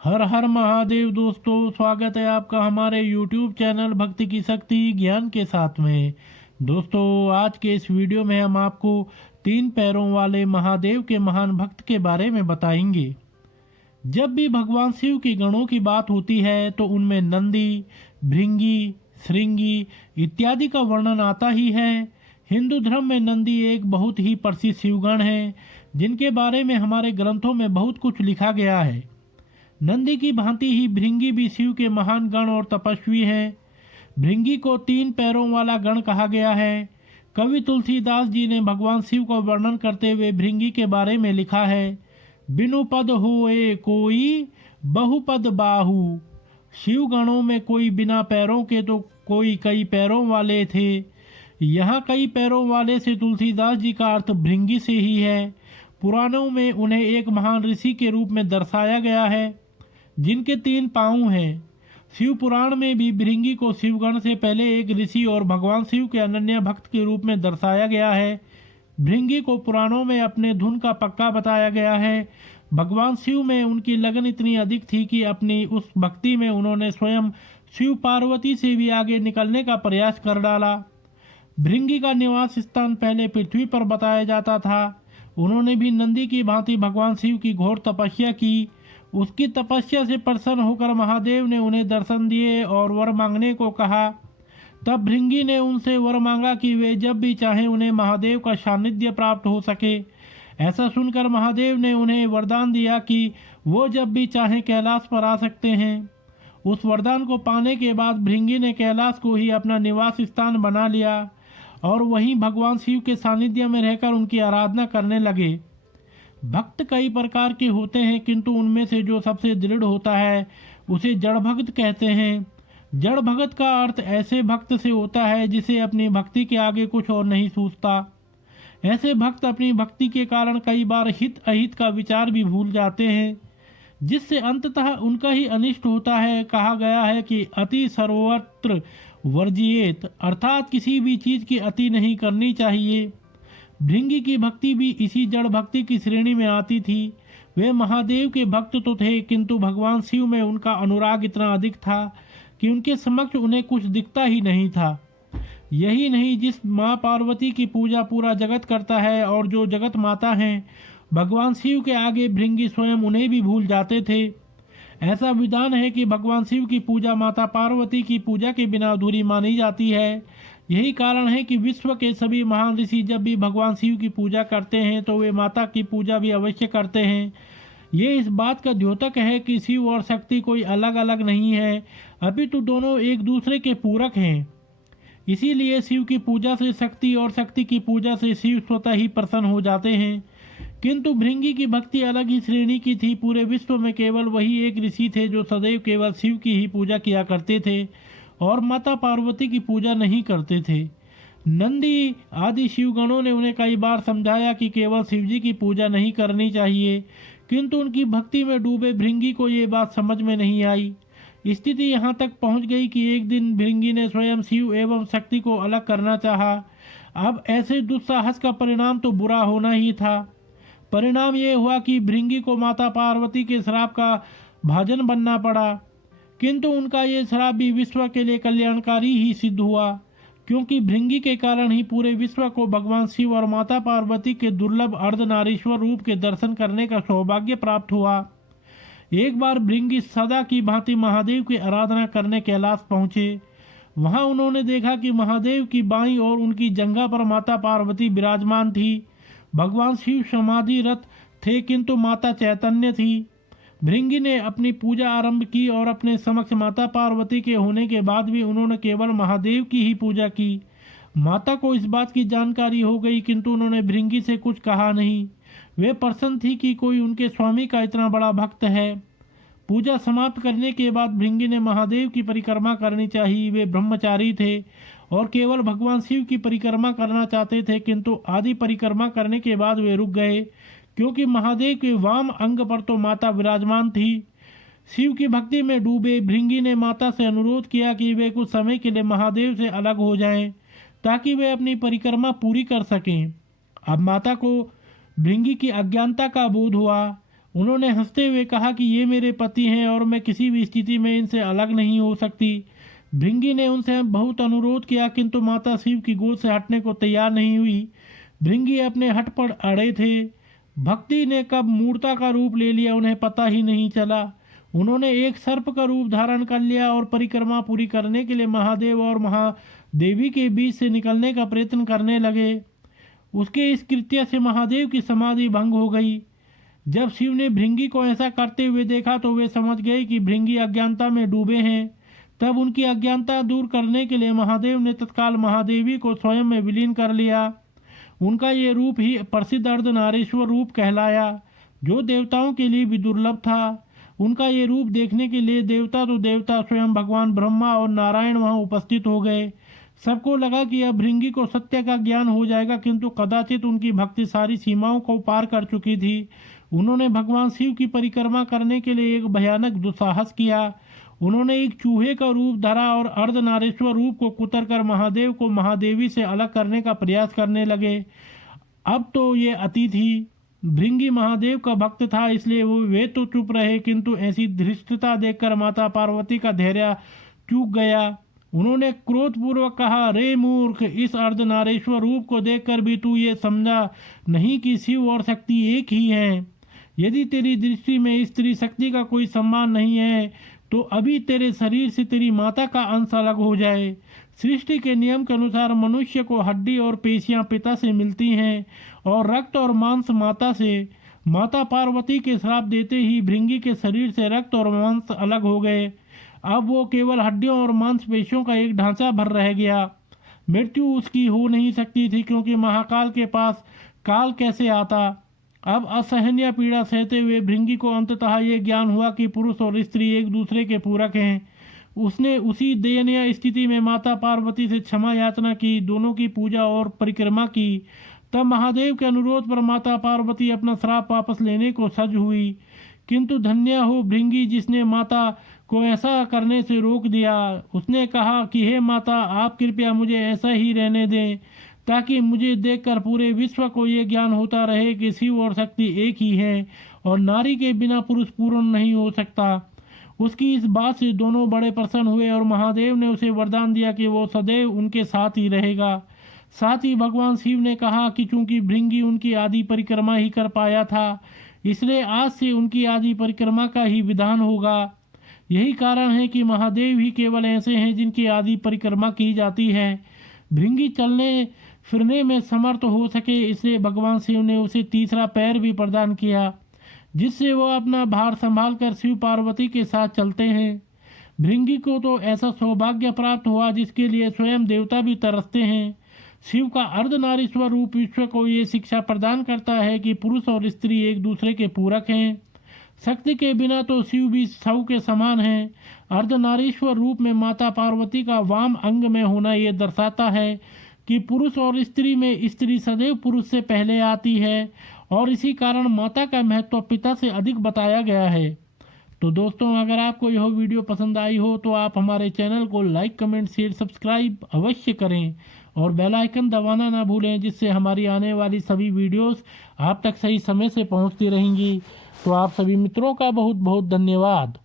हर हर महादेव दोस्तों, स्वागत है आपका हमारे YouTube चैनल भक्ति की शक्ति ज्ञान के साथ में। दोस्तों, आज के इस वीडियो में हम आपको 3 पैरों वाले महादेव के महान भक्त के बारे में बताएंगे। जब भी भगवान शिव के गणों की बात होती है तो उनमें नंदी, भृंगी, श्रृंगी इत्यादि का वर्णन आता ही है। हिंदू धर्म में नंदी एक बहुत ही प्रसिद्ध शिवगण है, जिनके बारे में हमारे ग्रंथों में बहुत कुछ लिखा गया है। नंदी की भांति ही भृंगी भी शिव के महान गण और तपस्वी हैं। भृंगी को 3 पैरों वाला गण कहा गया है। कवि तुलसीदास जी ने भगवान शिव का वर्णन करते हुए भृंगी के बारे में लिखा है, बिनु पद होए कोई बहुपद बाहु। शिव गणों में कोई बिना पैरों के तो कोई कई पैरों वाले थे। यहाँ कई पैरों वाले से तुलसीदास जी का अर्थ भृंगी से ही है। पुराणों में उन्हें एक महान ऋषि के रूप में दर्शाया गया है, जिनके 3 पाँव हैं। शिव पुराण में भी भृंगी को शिवगण से पहले एक ऋषि और भगवान शिव के अनन्य भक्त के रूप में दर्शाया गया है। भृंगी को पुराणों में अपने धुन का पक्का बताया गया है। भगवान शिव में उनकी लगन इतनी अधिक थी कि अपनी उस भक्ति में उन्होंने स्वयं शिव पार्वती से भी आगे निकलने का प्रयास कर डाला। भृंगी का निवास स्थान पहले पृथ्वी पर बताया जाता था। उन्होंने भी नंदी की भांति भगवान शिव की घोर तपस्या की। उसकी तपस्या से प्रसन्न होकर महादेव ने उन्हें दर्शन दिए और वर मांगने को कहा। तब भृंगी ने उनसे वर मांगा कि वे जब भी चाहें उन्हें महादेव का सानिध्य प्राप्त हो सके। ऐसा सुनकर महादेव ने उन्हें वरदान दिया कि वो जब भी चाहें कैलाश पर आ सकते हैं। उस वरदान को पाने के बाद भृंगी ने कैलाश को ही अपना निवास स्थान बना लिया और वहीं भगवान शिव के सानिध्य में रहकर उनकी आराधना करने लगे। भक्त कई प्रकार के होते हैं, किंतु उनमें से जो सबसे दृढ़ होता है उसे जड़ भक्त कहते हैं। जड़ भक्त का अर्थ ऐसे भक्त से होता है जिसे अपनी भक्ति के आगे कुछ और नहीं सूझता। ऐसे भक्त अपनी भक्ति के कारण कई बार हित अहित का विचार भी भूल जाते हैं, जिससे अंततः उनका ही अनिष्ट होता है। कहा गया है कि अति सर्वत्र वर्जिएत, अर्थात किसी भी चीज की अति नहीं करनी चाहिए। भृंगी की भक्ति भी इसी जड़ भक्ति की श्रेणी में आती थी। वे महादेव के भक्त तो थे, किंतु भगवान शिव में उनका अनुराग इतना अधिक था कि उनके समक्ष उन्हें कुछ दिखता ही नहीं था। यही नहीं, जिस माँ पार्वती की पूजा पूरा जगत करता है और जो जगत माता हैं, भगवान शिव के आगे भृंगी स्वयं उन्हें भी भूल जाते थे। ऐसा विधान है कि भगवान शिव की पूजा माता पार्वती की पूजा के बिना अधूरी मानी जाती है। यही कारण है कि विश्व के सभी महान ऋषि जब भी भगवान शिव की पूजा करते हैं तो वे माता की पूजा भी अवश्य करते हैं। ये इस बात का द्योतक है कि शिव और शक्ति कोई अलग अलग नहीं है, अपितु दोनों एक दूसरे के पूरक हैं। इसीलिए शिव की पूजा से शक्ति और शक्ति की पूजा से शिव स्वतः ही प्रसन्न हो जाते हैं। किंतु भृंगी की भक्ति अलग ही श्रेणी की थी। पूरे विश्व में केवल वही एक ऋषि थे जो सदैव केवल शिव की ही पूजा किया करते थे और माता पार्वती की पूजा नहीं करते थे। नंदी आदि शिवगणों ने उन्हें कई बार समझाया कि केवल शिवजी की पूजा नहीं करनी चाहिए, किंतु उनकी भक्ति में डूबे भृंगी को ये बात समझ में नहीं आई। स्थिति यहाँ तक पहुँच गई कि एक दिन भृंगी ने स्वयं शिव एवं शक्ति को अलग करना चाहा। अब ऐसे दुस्साहस का परिणाम तो बुरा होना ही था। परिणाम ये हुआ कि भृंगी को माता पार्वती के श्राप का भाजन बनना पड़ा, किंतु उनका ये श्राप भी विश्व के लिए कल्याणकारी ही सिद्ध हुआ, क्योंकि भृंगी के कारण ही पूरे विश्व को भगवान शिव और माता पार्वती के दुर्लभ अर्धनारीश्वर रूप के दर्शन करने का सौभाग्य प्राप्त हुआ। एक बार भृंगी सदा की भांति महादेव की आराधना करने कैलाश पहुंचे। वहां उन्होंने देखा कि महादेव की बाईं ओर उनकी जंघा पर माता पार्वती विराजमान थी। भगवान शिव समाधिरत थे, किंतु माता चैतन्य थी। भृंगी ने अपनी पूजा आरंभ की और अपने समक्ष माता पार्वती के होने के बाद भी उन्होंने केवल महादेव की ही पूजा की। माता को इस बात की जानकारी हो गई, किंतु उन्होंने भृंगी से कुछ कहा नहीं। वे प्रसन्न थी कि कोई उनके स्वामी का इतना बड़ा भक्त है। पूजा समाप्त करने के बाद भृंगी ने महादेव की परिक्रमा करनी चाहिए। वे ब्रह्मचारी थे और केवल भगवान शिव की परिक्रमा करना चाहते थे, किंतु आदि परिक्रमा करने के बाद वे रुक गए, क्योंकि महादेव के वाम अंग पर तो माता विराजमान थी। शिव की भक्ति में डूबे भृंगी ने माता से अनुरोध किया कि वे कुछ समय के लिए महादेव से अलग हो जाएं, ताकि वे अपनी परिक्रमा पूरी कर सकें। अब माता को भृंगी की अज्ञानता का बोध हुआ। उन्होंने हंसते हुए कहा कि ये मेरे पति हैं और मैं किसी भी स्थिति में इनसे अलग नहीं हो सकती। भृंगी ने उनसे बहुत अनुरोध किया किंतु माता शिव की गोद से हटने को तैयार नहीं हुई। भृंगी अपने हट पर अड़े थे। भक्ति ने कब मूर्ता का रूप ले लिया उन्हें पता ही नहीं चला। उन्होंने एक सर्प का रूप धारण कर लिया और परिक्रमा पूरी करने के लिए महादेव और महादेवी के बीच से निकलने का प्रयत्न करने लगे। उसके इस कृत्य से महादेव की समाधि भंग हो गई। जब शिव ने भृंगी को ऐसा करते हुए देखा तो वे समझ गए कि भृंगी अज्ञानता में डूबे हैं। तब उनकी अज्ञानता दूर करने के लिए महादेव ने तत्काल महादेवी को स्वयं में विलीन कर लिया। उनका ये रूप ही प्रसिद्ध अर्धनारीश्वर रूप कहलाया, जो देवताओं के लिए भी दुर्लभ था। उनका ये रूप देखने के लिए देवता तो देवता स्वयं भगवान ब्रह्मा और नारायण वहां उपस्थित हो गए। सबको लगा कि अब भृंगी को सत्य का ज्ञान हो जाएगा, किंतु कदाचित उनकी भक्ति सारी सीमाओं को पार कर चुकी थी। उन्होंने भगवान शिव की परिक्रमा करने के लिए एक भयानक दुस्साहस किया। उन्होंने एक चूहे का रूप धरा और अर्धनारीश्वर रूप को कुतर कर महादेव को महादेवी से अलग करने का प्रयास करने लगे। अब तो ये अति थी। भृंगी महादेव का भक्त था, इसलिए वे तो चुप रहे, किंतु ऐसी धृष्टता देखकर माता पार्वती का धैर्य चूक गया। उन्होंने क्रोधपूर्वक कहा, रे मूर्ख, इस अर्धनारीश्वर रूप को देखकर भी तू ये समझा नहीं कि शिव और शक्ति एक ही हैं। यदि तेरी दृष्टि में स्त्री शक्ति का कोई सम्मान नहीं है तो अभी तेरे शरीर से तेरी माता का अंश अलग हो जाए। सृष्टि के नियम के अनुसार मनुष्य को हड्डी और पेशियां पिता से मिलती हैं और रक्त और मांस माता से। माता पार्वती के श्राप देते ही भृंगी के शरीर से रक्त और मांस अलग हो गए। अब वो केवल हड्डियों और मांसपेशियों का एक ढांचा भर रह गया। मृत्यु उसकी हो नहीं सकती थी, क्योंकि महाकाल के पास काल कैसे आता। अब असहनीय पीड़ा सहते हुए भृंगी को अंततः ये ज्ञान हुआ कि पुरुष और स्त्री एक दूसरे के पूरक हैं। उसने उसी दयनीय स्थिति में माता पार्वती से क्षमा याचना की, दोनों की पूजा और परिक्रमा की। तब महादेव के अनुरोध पर माता पार्वती अपना श्राप वापस लेने को सज हुई। किंतु धन्य हो भृंगी जिसने माता को ऐसा करने से रोक दिया। उसने कहा कि हे माता, आप कृपया मुझे ऐसा ही रहने दें, ताकि मुझे देखकर पूरे विश्व को ये ज्ञान होता रहे कि शिव और शक्ति एक ही है और नारी के बिना पुरुष पूर्ण नहीं हो सकता। उसकी इस बात से दोनों बड़े प्रसन्न हुए और महादेव ने उसे वरदान दिया कि वो सदैव उनके साथ ही रहेगा। साथ ही भगवान शिव ने कहा कि चूंकि भृंगी उनकी आदि परिक्रमा ही कर पाया था, इसलिए आज से उनकी आदि परिक्रमा का ही विधान होगा। यही कारण है कि महादेव ही केवल ऐसे हैं जिनकी आदि परिक्रमा की जाती है। भृंगी चलने फिरने में समर्थ हो सके, इसलिए भगवान शिव ने उसे तीसरा पैर भी प्रदान किया, जिससे वो अपना भार संभाल कर शिव पार्वती के साथ चलते हैं। भृंगी को तो ऐसा सौभाग्य प्राप्त हुआ जिसके लिए स्वयं देवता भी तरसते हैं। शिव का अर्धनारीश्वर रूप विश्व को ये शिक्षा प्रदान करता है कि पुरुष और स्त्री एक दूसरे के पूरक हैं। शक्ति के बिना तो शिव भी शव के समान है। अर्धनारीश्वर रूप में माता पार्वती का वाम अंग में होना ये दर्शाता है कि पुरुष और स्त्री में स्त्री सदैव पुरुष से पहले आती है और इसी कारण माता का महत्व पिता से अधिक बताया गया है। तो दोस्तों, अगर आपको यह वीडियो पसंद आई हो तो आप हमारे चैनल को लाइक, कमेंट, शेयर, सब्सक्राइब अवश्य करें और बेल आइकन दबाना ना भूलें, जिससे हमारी आने वाली सभी वीडियोस आप तक सही समय से पहुंचती रहेंगी। तो आप सभी मित्रों का बहुत बहुत धन्यवाद।